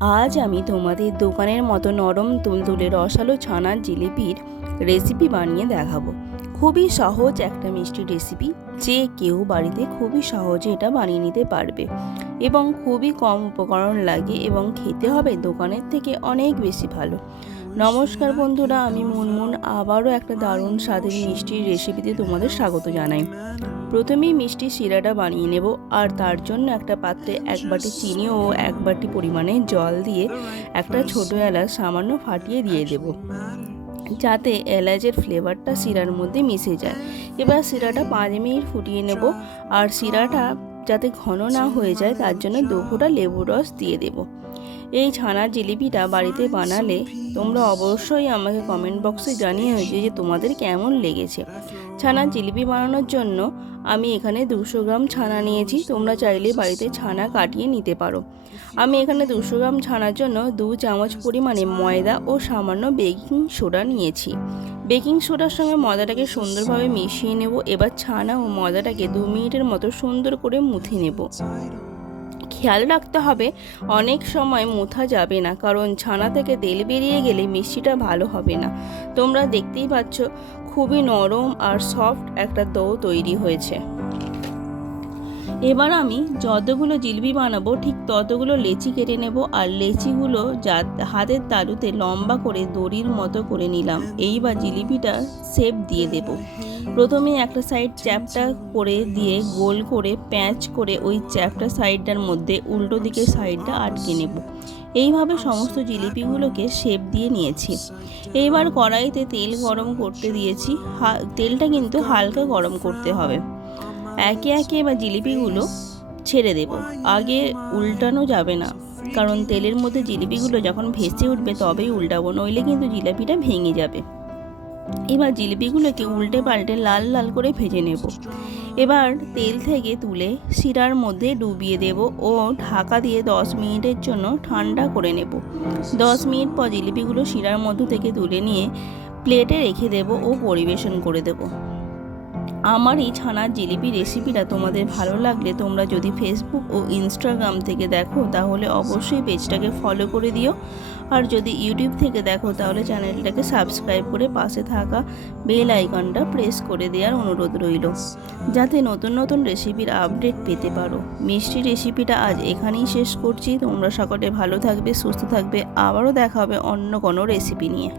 আজ আমি তোমাদের দোকানের মতো নরম তুলতুলে রসালো ছানার জিলিপির রেসিপি বানিয়ে দেখাবো। খুবই সহজ একটা মিষ্টি রেসিপি, যে কেউ বাড়িতে খুবই সহজে এটা বানিয়ে নিতে পারবে এবং খুবই কম উপকরণ লাগে এবং খেতে হবে দোকানের থেকে অনেক বেশি ভালো। নমস্কার বন্ধুরা, আমি মুনমুন আবারও একটা দারুণ স্বাদের মিষ্টির রেসিপিতে তোমাদের স্বাগত জানাই। প্রথমেই মিষ্টি শিরাটা বানিয়ে নেব, আর তার জন্য একটা পাত্রে এক বাটি চিনি ও এক বাটি পরিমাণে জল দিয়ে একটা ছোটো এলাচ সামান্য ফাটিয়ে দিয়ে দেব, যাতে এলাচের ফ্লেভারটা শিরার মধ্যে মিশে যায়। এবার শিরাটা 5 মিনিট ফুটিয়ে নেব, আর শিরাটা যাতে ঘন না হয়ে যায় তার জন্য 2 ফোঁটা লেবুর রস দিয়ে দেব। এই ছানার জিলিপিটা বাড়িতে বানালে তোমরা অবশ্যই আমাকে কমেন্ট বক্সে জানিয়ে যে তোমাদের কেমন লেগেছে। ছানার জিলিপি বানানোর জন্য আমি এখানে 200 গ্রাম ছানা নিয়েছি, তোমরা চাইলে বাড়িতে ছানা কাটিয়ে নিতে পারো। আমি এখানে 200 গ্রাম ছানার জন্য 2 চামচ পরিমাণে ময়দা ও সামান্য বেকিং সোডা নিয়েছি। বেকিং সোডার সঙ্গে ময়দাটাকে সুন্দরভাবে মিশিয়ে নেব। এবার ছানা ও ময়দাটাকে 2 মিনিটের মতো সুন্দর করে মুথে নেব। খেয়াল রাখতে হবে অনেক সময় মুথা যাবে না, কারণ ছানা থেকে তেল বেরিয়ে গেলে মিষ্টিটা ভালো হবে না। তোমরা দেখতেই পাচ্ছ খুবই নরম আর সফট একটা ডো তৈরি হয়েছে। এবার আমি যতগুলো জিলিপি বানাবো ঠিক ততগুলো লেচি কেটে নেব, আর লেচিগুলো হাতের তালুতে লম্বা করে দড়ির মতো করে নিলাম। এইবার জিলিপিটা শেপ দিয়ে দেব। প্রথমে একটা সাইড চ্যাপটা করে দিয়ে গোল করে প্যাঁচ করে ওই চ্যাপটা সাইডটার মধ্যে উল্টো দিকের সাইডটা আটকে নেব। এইভাবে সমস্ত জিলিপিগুলোকে শেপ দিয়ে নিয়েছি। এইবার কড়াইতে তেল গরম করতে দিয়েছি। তেলটা কিন্তু হালকা গরম করতে হবে। একে একে এবার জিলিপিগুলো ছেড়ে দেব। আগে উল্টানো যাবে না, কারণ তেলের মধ্যে জিলিপিগুলো যখন ভেসে উঠবে তবেই উল্টাবো, নইলে কিন্তু জিলিপিটা ভেঙে যাবে। এবার জিলিপিগুলোকে উল্টে পাল্টে লাল লাল করে ভেজে নেব। এবার তেল থেকে তুলে শিরার মধ্যে ডুবিয়ে দেব ও ঢাকা দিয়ে 10 মিনিটের জন্য ঠান্ডা করে নেব। 10 মিনিট পর জিলিপিগুলো শিরার মধ্য থেকে তুলে নিয়ে প্লেটে রেখে দেব ও পরিবেশন করে দেব। আমার এই ছানার জিলিপি রেসিপিটা তোমাদের ভালো লাগলে তোমরা যদি ফেসবুক ও ইনস্টাগ্রাম থেকে দেখো তাহলে অবশ্যই পেজটাকে ফলো করে দিও, আর যদি ইউটিউব থেকে দেখো তাহলে চ্যানেলটাকে সাবস্ক্রাইব করে পাশে থাকা বেল আইকনটা প্রেস করে দেওয়ার অনুরোধ রইল, যাতে নতুন নতুন রেসিপির আপডেট পেতে পারো। মিষ্টি রেসিপিটা আজ এখানেই শেষ করছি। তোমরা সকলে ভালো থাকবে, সুস্থ থাকবে। আবারও দেখা হবে অন্য কোনো রেসিপি নিয়ে।